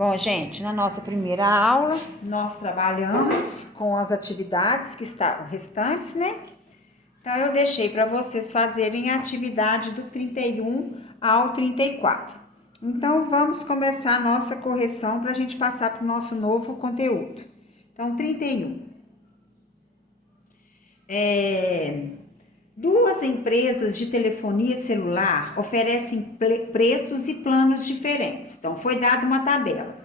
Bom, gente, na nossa primeira aula, nós trabalhamos com as atividades que estavam restantes, né? Então, eu deixei para vocês fazerem a atividade do 31 ao 34. Então, vamos começar a nossa correção para a gente passar para o nosso novo conteúdo. Então, 31. Duas empresas de telefonia celular oferecem preços e planos diferentes. Então, foi dada uma tabela.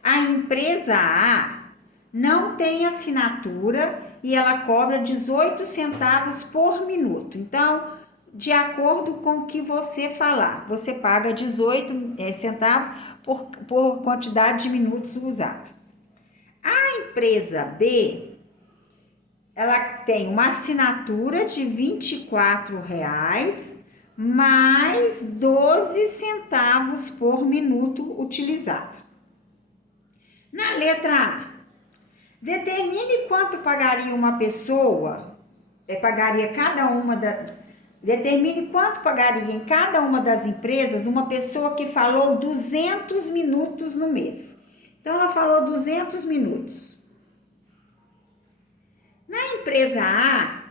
A empresa A não tem assinatura e ela cobra 18 centavos por minuto. Então, de acordo com o que você falar, você paga 18 centavos por quantidade de minutos usados. A empresa B, ela tem uma assinatura de R$ 24,00 mais 12 centavos por minuto utilizado. Na letra A, determine quanto pagaria uma pessoa, determine quanto pagaria em cada uma das empresas uma pessoa que falou 200 minutos no mês. Então, ela falou 200 minutos. Na empresa A,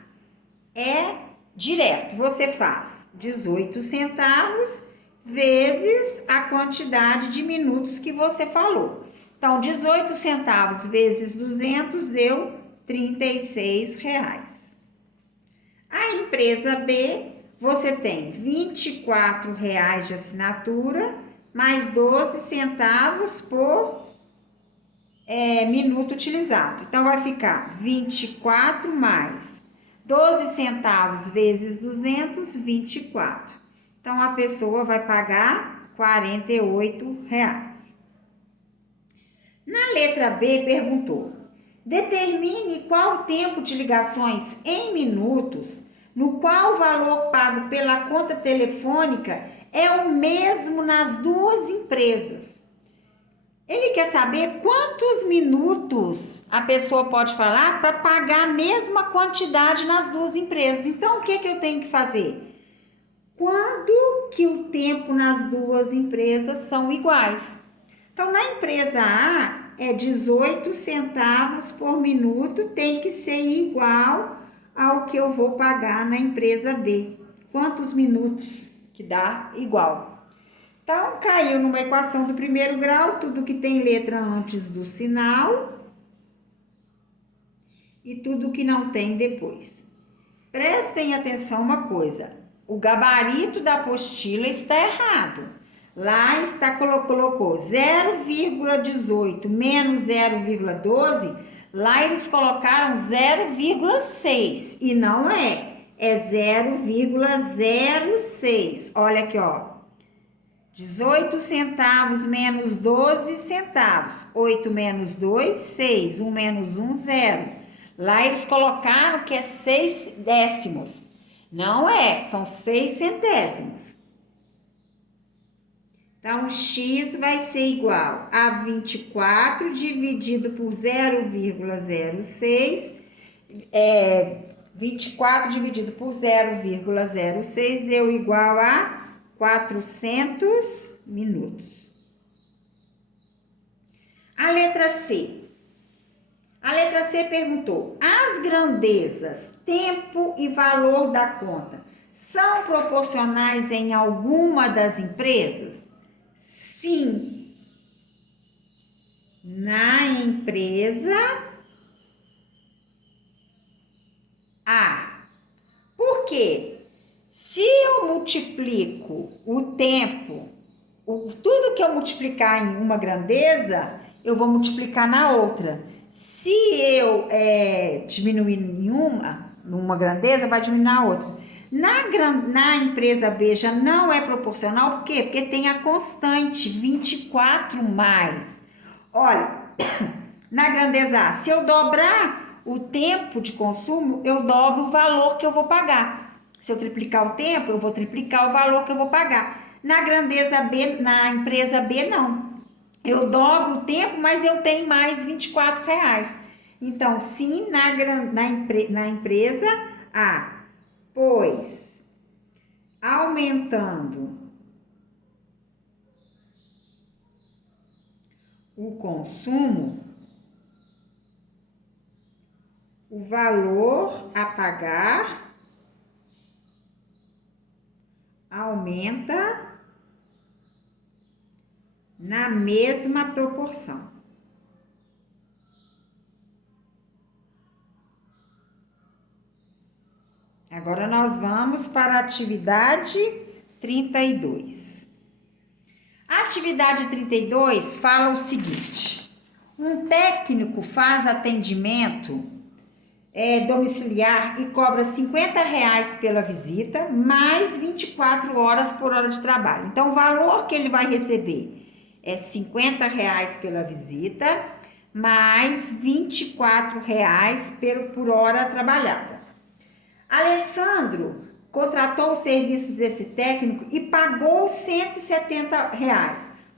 é direto, você faz 18 centavos vezes a quantidade de minutos que você falou. Então, 18 centavos vezes 200 deu R$ 36,00. A empresa B, você tem R$ 24,00 de assinatura, mais 12 centavos por minuto utilizado. Então, vai ficar 24 mais 12 centavos vezes 200, 24. Então, a pessoa vai pagar R$ 48,00. Na letra B, perguntou: determine qual o tempo de ligações em minutos, no qual o valor pago pela conta telefônica é o mesmo nas duas empresas. Ele quer saber quantos minutos a pessoa pode falar para pagar a mesma quantidade nas duas empresas. Então, o que eu tenho que fazer? Quando que o tempo nas duas empresas são iguais? Então, na empresa A, é 18 centavos por minuto, tem que ser igual ao que eu vou pagar na empresa B. Quantos minutos que dá igual? Então, caiu numa equação do primeiro grau, tudo que tem letra antes do sinal e tudo que não tem depois. Prestem atenção uma coisa, o gabarito da apostila está errado. Lá colocou 0,18 menos 0,12, lá eles colocaram 0,6 e não é 0,06. Olha aqui, ó. 18 centavos menos 12 centavos. 8 menos 2, 6. 1 menos 1, 0. Lá eles colocaram que é 6 décimos. Não é, são 6 centésimos. Então, x vai ser igual a 24 dividido por 0,06. 24 dividido por 0,06 deu igual a 400 minutos. A letra C. A letra C perguntou: as grandezas, tempo e valor da conta são proporcionais em alguma das empresas? Sim. Na empresa A. Por quê? Se eu multiplico o tempo, tudo que eu multiplicar em uma grandeza, eu vou multiplicar na outra. Se eu diminuir numa grandeza, vai diminuir na outra. Na empresa B já não é proporcional, por quê? Porque tem a constante 24 mais. Olha, na grandeza A, se eu dobrar o tempo de consumo, eu dobro o valor que eu vou pagar. Se eu triplicar o tempo, eu vou triplicar o valor que eu vou pagar. Na grandeza B, na empresa B, não. Eu dobro o tempo, mas eu tenho mais R$ 24,00. Então, sim, na empresa A, pois aumentando o consumo, o valor a pagar aumenta na mesma proporção. Agora nós vamos para a atividade 32. A atividade 32 fala o seguinte: um técnico faz atendimento domiciliar e cobra R$ 50 pela visita, mais 24 horas por hora de trabalho. Então, o valor que ele vai receber é R$ 50 pela visita, mais R$ 24 por hora trabalhada. Alessandro contratou os serviços desse técnico e pagou R$ 170.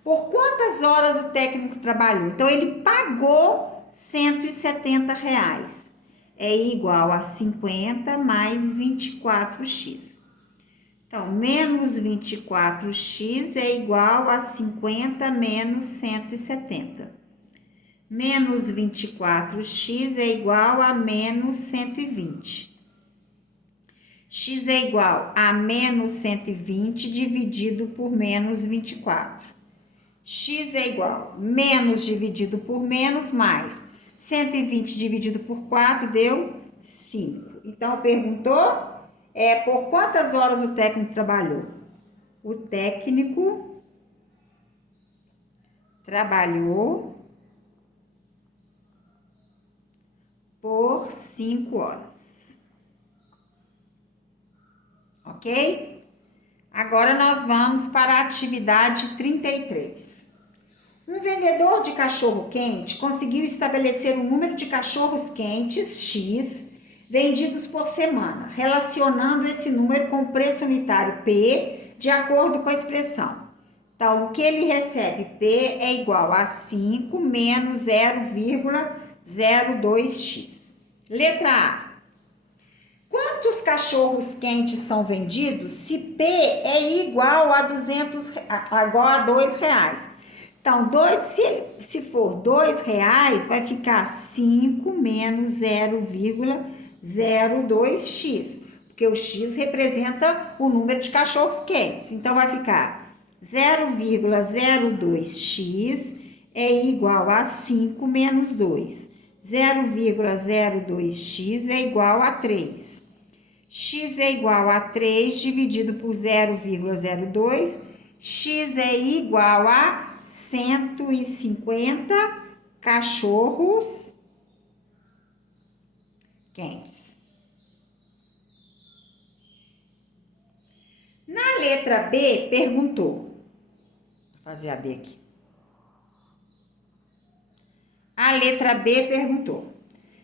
Por quantas horas o técnico trabalhou? Então, ele pagou R$ 170. É igual a 50 mais 24x. Então, menos 24x é igual a 50 menos 170. Menos 24x é igual a menos 120. X é igual a menos 120 dividido por menos 24. X é igual a menos dividido por menos mais 120 dividido por 4 deu 5. Então, perguntou por quantas horas o técnico trabalhou? O técnico trabalhou por 5 horas. Ok? Agora nós vamos para a atividade 33. Um vendedor de cachorro-quente conseguiu estabelecer um número de cachorros-quentes X vendidos por semana, relacionando esse número com o preço unitário P de acordo com a expressão. Então, o que ele recebe P é igual a 5 menos 0,02x. Letra A. Quantos cachorros-quentes são vendidos se P é igual a R$2? Então, se for R$2, vai ficar 5 menos 0,02x, porque o x representa o número de cachorros quentes. Então, vai ficar 0,02x é igual a 5 menos 2. 0,02x é igual a 3. X é igual a 3 dividido por 0,02. X é igual a 150 cachorros quentes. Na letra B, perguntou. Vou fazer a B aqui. A letra B perguntou.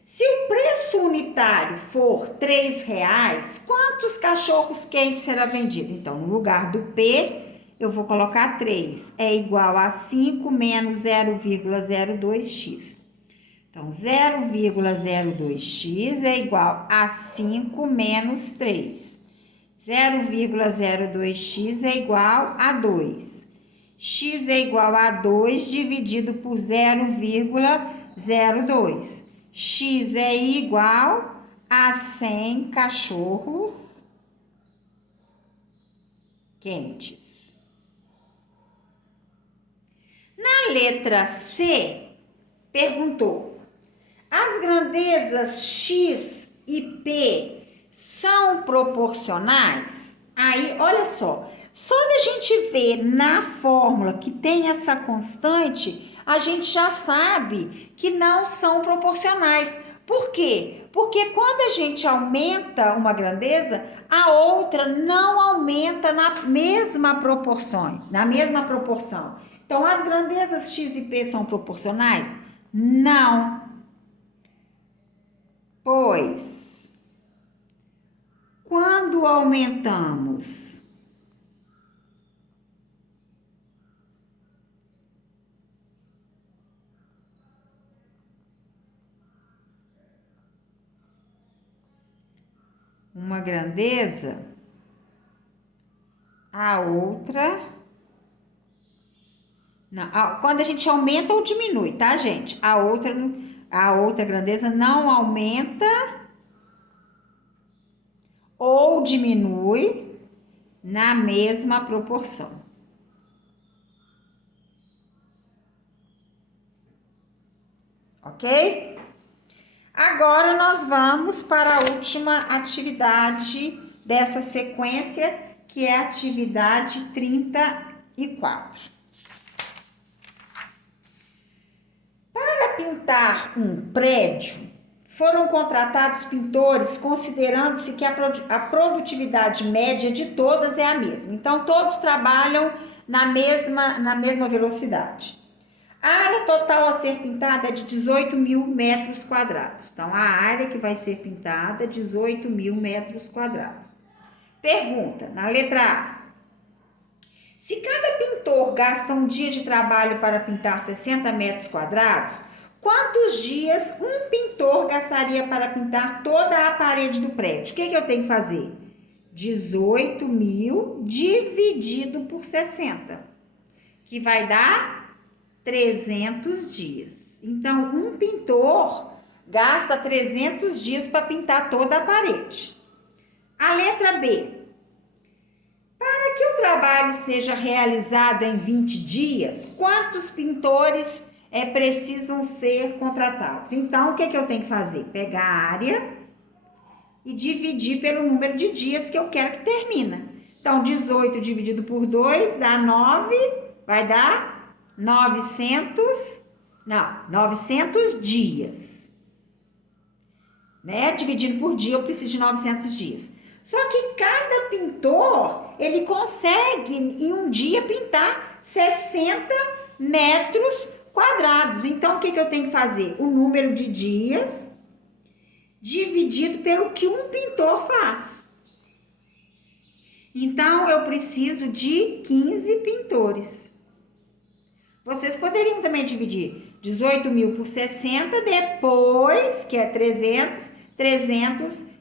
Se o preço unitário for R$3, quantos cachorros quentes será vendido? Então, no lugar do P, eu vou colocar 3. É igual a 5 menos 0,02x. Então, 0,02x é igual a 5 menos 3. 0,02x é igual a 2. X é igual a 2 dividido por 0,02. X é igual a 100 cachorros quentes. Na letra C, perguntou: as grandezas X e P são proporcionais? Aí, olha só da gente ver na fórmula que tem essa constante, a gente já sabe que não são proporcionais. Por quê? Porque quando a gente aumenta uma grandeza, a outra não aumenta na mesma proporção. Então, as grandezas X e P são proporcionais? Não. Pois, quando aumentamos uma grandeza, a outra Não, quando a gente aumenta ou diminui, tá, gente? A outra grandeza não aumenta ou diminui na mesma proporção. Ok? Agora nós vamos para a última atividade dessa sequência, que é a atividade 34. Para pintar um prédio, foram contratados pintores considerando-se que a produtividade média de todas é a mesma. Então, todos trabalham na mesma velocidade. A área total a ser pintada é de 18 mil metros quadrados. Então, a área que vai ser pintada é 18 mil metros quadrados. Pergunta, na letra A. Se cada pintor gasta um dia de trabalho para pintar 60 metros quadrados, quantos dias um pintor gastaria para pintar toda a parede do prédio? O que eu tenho que fazer? 18 mil dividido por 60, que vai dar 300 dias. Então, um pintor gasta 300 dias para pintar toda a parede. A letra B. Para que o trabalho seja realizado em 20 dias, quantos pintores precisam ser contratados? Então, o que eu tenho que fazer? Pegar a área e dividir pelo número de dias que eu quero que termina. Então, 18 dividido por 2 dá 9, vai dar 900 dias. Né? Dividido por dia, eu preciso de 900 dias. Só que cada pintor, ele consegue em um dia pintar 60 metros quadrados. Então, o que eu tenho que fazer? O número de dias dividido pelo que um pintor faz. Então, eu preciso de 15 pintores. Vocês poderiam também dividir 18 mil por 60, depois, que é 300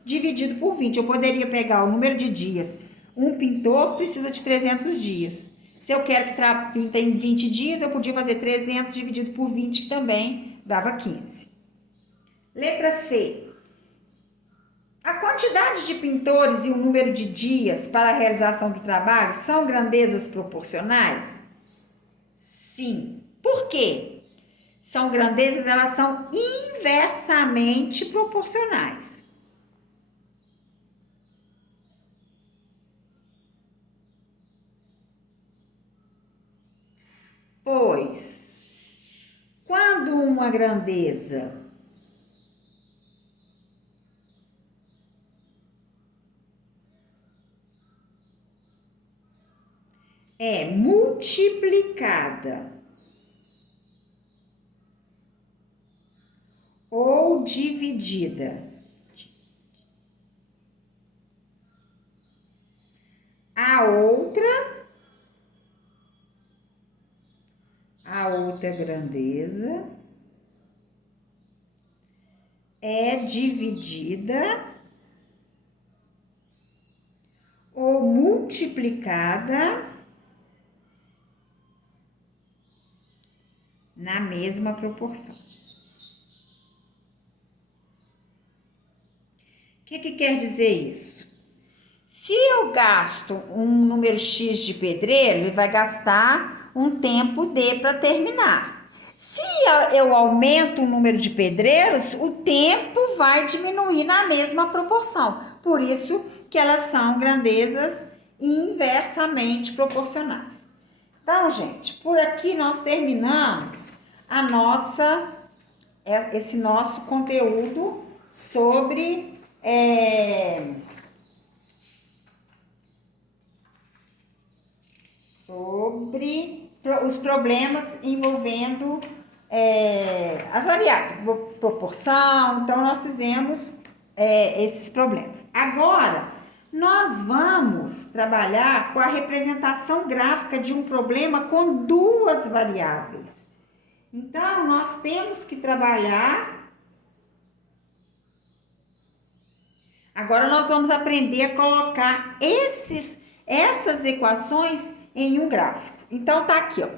dividido por 20. Eu poderia pegar o número de dias. Um pintor precisa de 300 dias. Se eu quero que pinta em 20 dias, eu podia fazer 300 dividido por 20, que também dava 15. Letra C. A quantidade de pintores e o número de dias para a realização do trabalho são grandezas proporcionais? Sim. Por quê? São grandezas, elas são inversamente proporcionais. Pois, quando uma grandeza é multiplicada ou dividida a outra grandeza é dividida ou multiplicada na mesma proporção. O que quer dizer isso? Se eu gasto um número X de pedreiro, ele vai gastar um tempo D para terminar. Se eu aumento o número de pedreiros, o tempo vai diminuir na mesma proporção. Por isso que elas são grandezas inversamente proporcionais. Então, gente, por aqui nós terminamos esse nosso conteúdo sobre os problemas envolvendo as variáveis, proporção. Então, nós fizemos esses problemas. Agora, nós vamos trabalhar com a representação gráfica de um problema com duas variáveis. Então, nós temos que trabalhar. Agora, nós vamos aprender a colocar essas equações em um gráfico. Então, tá aqui, ó.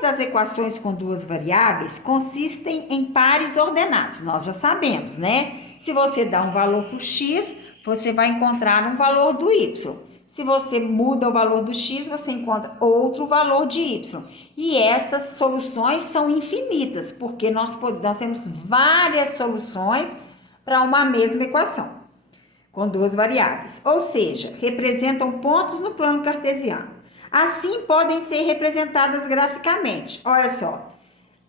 soluções das equações com duas variáveis consistem em pares ordenados. Nós já sabemos, né? Se você dá um valor para o x, você vai encontrar um valor do y. Se você muda o valor do x, você encontra outro valor de y. E essas soluções são infinitas, porque nós temos várias soluções para uma mesma equação, com duas variáveis. Ou seja, representam pontos no plano cartesiano. Assim, podem ser representadas graficamente. Olha só,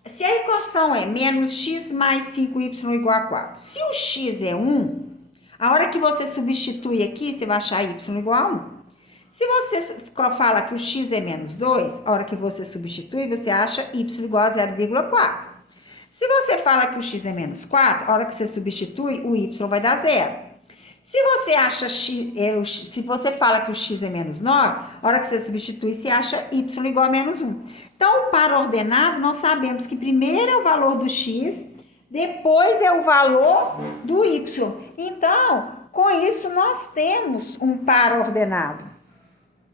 se a equação é menos x mais 5y igual a 4, se o x é 1, a hora que você substitui aqui, você vai achar y igual a 1. Se você fala que o x é menos 2, a hora que você substitui, você acha y igual a 0,4. Se você fala que o x é menos 4, a hora que você substitui, o y vai dar 0. Se você acha se você fala que o x é menos 9, a hora que você substitui, você acha y igual a menos 1. Então, o par ordenado, nós sabemos que primeiro é o valor do x, depois é o valor do y. Então, com isso, nós temos um par ordenado.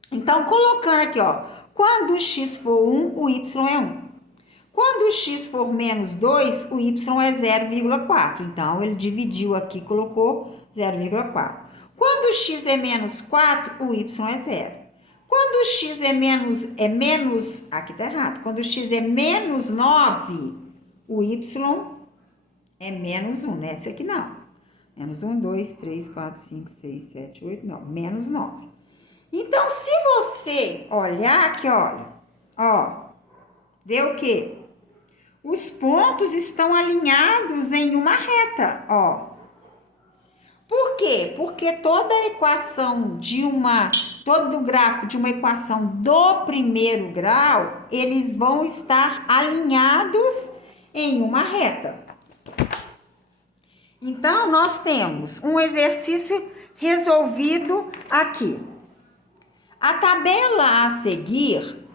Então, colocando aqui, ó, quando o x for 1, o y é 1. Quando o x for menos 2, o y é 0,4. Então, ele dividiu aqui, colocou 0,4. Quando o x é menos 4, o y é 0. Quando o x é menos, aqui tá errado. Quando o x é menos 9, o y é menos 1, né? Esse aqui não. Menos 1, 2, 3, 4, 5, 6, 7, 8, não. Menos 9. Então, se você olhar aqui, olha, ó, vê o quê? Os pontos estão alinhados em uma reta, ó. Por quê? Porque toda a equação todo o gráfico de uma equação do primeiro grau, eles vão estar alinhados em uma reta. Então, nós temos um exercício resolvido aqui. A tabela a seguir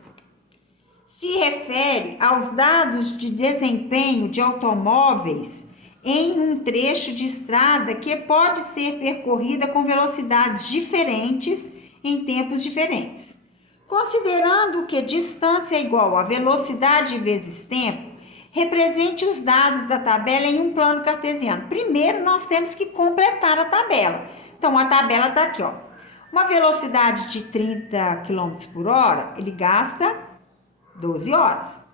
se refere aos dados de desempenho de automóveis em um trecho de estrada que pode ser percorrida com velocidades diferentes em tempos diferentes. Considerando que distância é igual a velocidade vezes tempo, represente os dados da tabela em um plano cartesiano. Primeiro, nós temos que completar a tabela. Então, a tabela está aqui, ó. Uma velocidade de 30 km por hora, ele gasta 12 horas.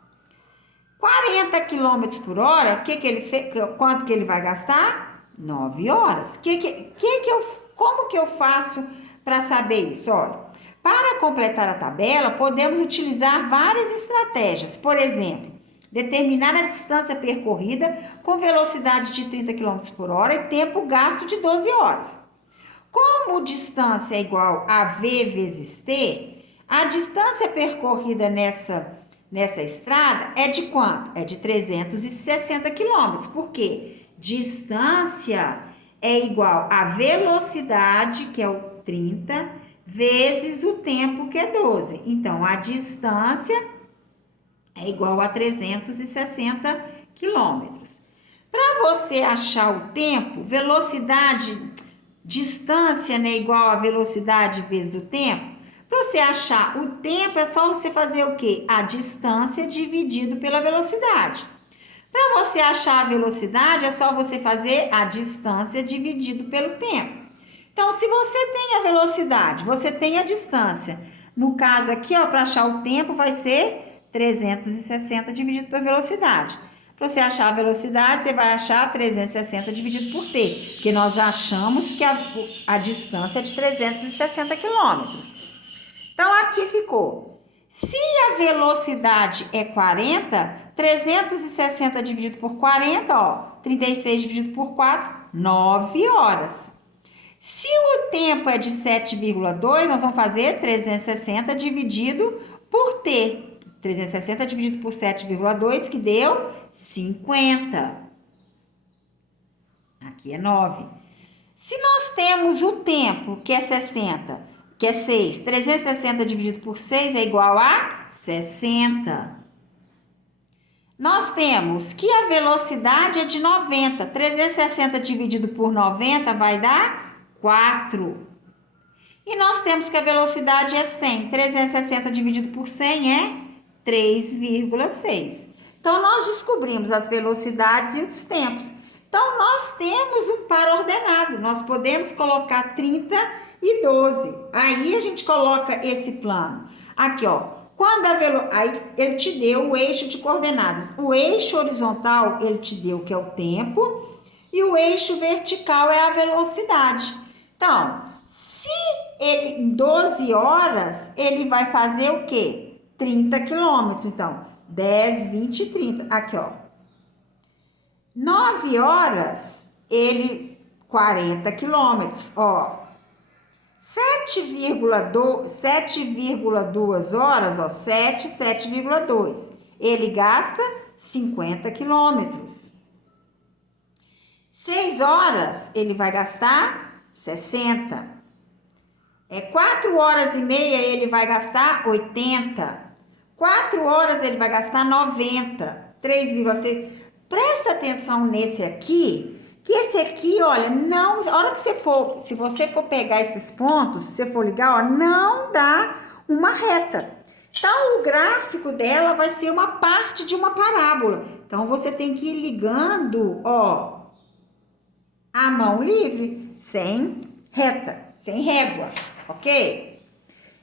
40 km por hora, quanto que ele vai gastar? 9 horas. Como que eu faço para saber isso? Olha, para completar a tabela, podemos utilizar várias estratégias. Por exemplo, determinar a distância percorrida com velocidade de 30 km por hora e tempo gasto de 12 horas. Como distância é igual a V vezes T, a distância percorrida nessa estrada é de quanto? É de 360 km. Por quê? Distância é igual a velocidade, que é o 30, vezes o tempo, que é 12. Então, a distância é igual a 360 km. Para você achar o tempo, distância, né, igual a velocidade vezes o tempo. Para você achar o tempo, é só você fazer o quê? A distância dividido pela velocidade. Para você achar a velocidade, é só você fazer a distância dividido pelo tempo. Então, se você tem a velocidade, você tem a distância. No caso aqui, ó, para achar o tempo, vai ser 360 dividido pela velocidade. Para você achar a velocidade, você vai achar 360 dividido por t, porque nós já achamos que a distância é de 360 quilômetros. Então, aqui ficou. Se a velocidade é 40, 360 dividido por 40, ó, 36 dividido por 4, 9 horas. Se o tempo é de 7,2, nós vamos fazer 360 dividido por t. 360 dividido por 7,2, que deu 50. Aqui é 9. Se nós temos o tempo, que é 60, que é 6, 360 dividido por 6 é igual a 60. Nós temos que a velocidade é de 90. 360 dividido por 90 vai dar 4. E nós temos que a velocidade é 100. 360 dividido por 100 é 3,6. Então, nós descobrimos as velocidades e os tempos. Então, nós temos um par ordenado. Nós podemos colocar 30 e 12. Aí, a gente coloca esse plano. Aqui, ó. Aí, ele te deu o eixo de coordenadas. O eixo horizontal, ele te deu que é o tempo. E o eixo vertical é a velocidade. Então, se ele, em 12 horas, ele vai fazer o quê? 30 quilômetros. Então, 10, 20 e 30. Aqui, ó. 9 horas, ele 40 quilômetros. Ó. 7,2 horas, ó. 7,2. Ele gasta 50 quilômetros. 6 horas, ele vai gastar 60. 4 horas e meia, ele vai gastar 80. 4 horas, ele vai gastar 90. 3,6. Presta atenção nesse aqui, que esse aqui, olha, não, a hora que você for, se você for pegar esses pontos, se você for ligar, ó, não dá uma reta. Então, o gráfico dela vai ser uma parte de uma parábola. Então, você tem que ir ligando, ó, a mão livre, sem reta, sem régua, ok?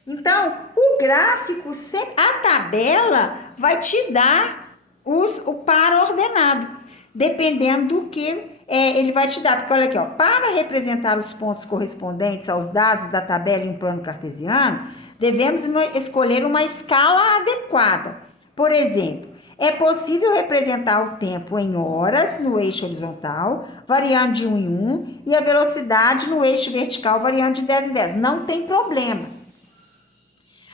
Então, o gráfico, a tabela vai te dar o par ordenado, dependendo do que ele vai te dar. Porque olha aqui, ó, para representar os pontos correspondentes aos dados da tabela em plano cartesiano, devemos escolher uma escala adequada. Por exemplo, é possível representar o tempo em horas no eixo horizontal, variando de 1 em 1, e a velocidade no eixo vertical, variando de 10 em 10. Não tem problema.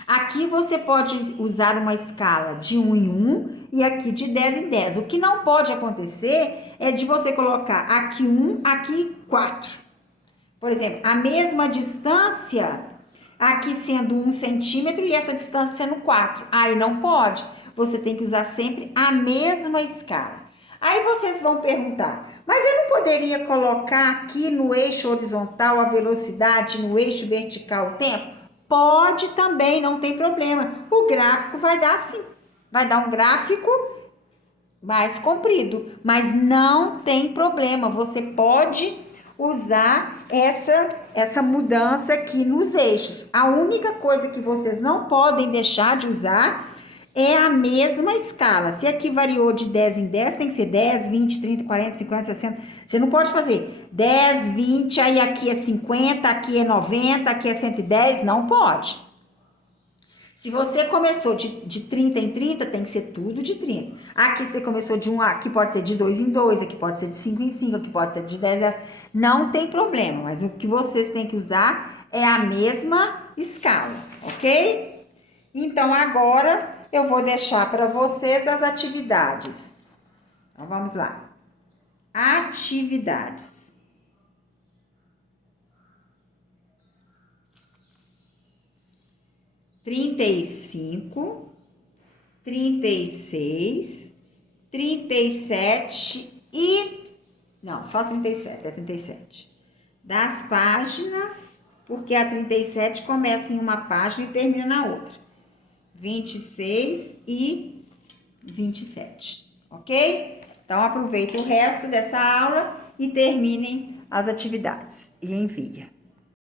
Aqui você pode usar uma escala de 1 em 1 e aqui de 10 em 10. O que não pode acontecer é de você colocar aqui 1, aqui 4. Por exemplo, a mesma distância, aqui sendo 1 centímetro e essa distância sendo 4. Aí não pode. Você tem que usar sempre a mesma escala. Aí vocês vão perguntar, mas eu não poderia colocar aqui no eixo horizontal a velocidade, no eixo vertical o tempo? Pode também, não tem problema. O gráfico vai dar assim, vai dar um gráfico mais comprido, mas não tem problema. Você pode usar essa mudança aqui nos eixos. A única coisa que vocês não podem deixar de usar é a mesma escala. Se aqui variou de 10 em 10, tem que ser 10, 20, 30, 40, 50, 60. Você não pode fazer 10, 20, aí aqui é 50, aqui é 90, aqui é 110. Não pode. Se você começou de 30 em 30, tem que ser tudo de 30. Aqui você começou de 1, aqui pode ser de 2 em 2, aqui pode ser de 5 em 5, aqui pode ser de 10 em 10. Não tem problema, mas o que vocês têm que usar é a mesma escala, ok? Então, agora eu vou deixar para vocês as atividades. Então, vamos lá. Atividades. Trinta e 36, 37 e... Não, só 37, é 37. Das páginas, porque a 37 começa em uma página e termina na outra. 26 e 27, ok? Então, aproveite o resto dessa aula e terminem as atividades e envia.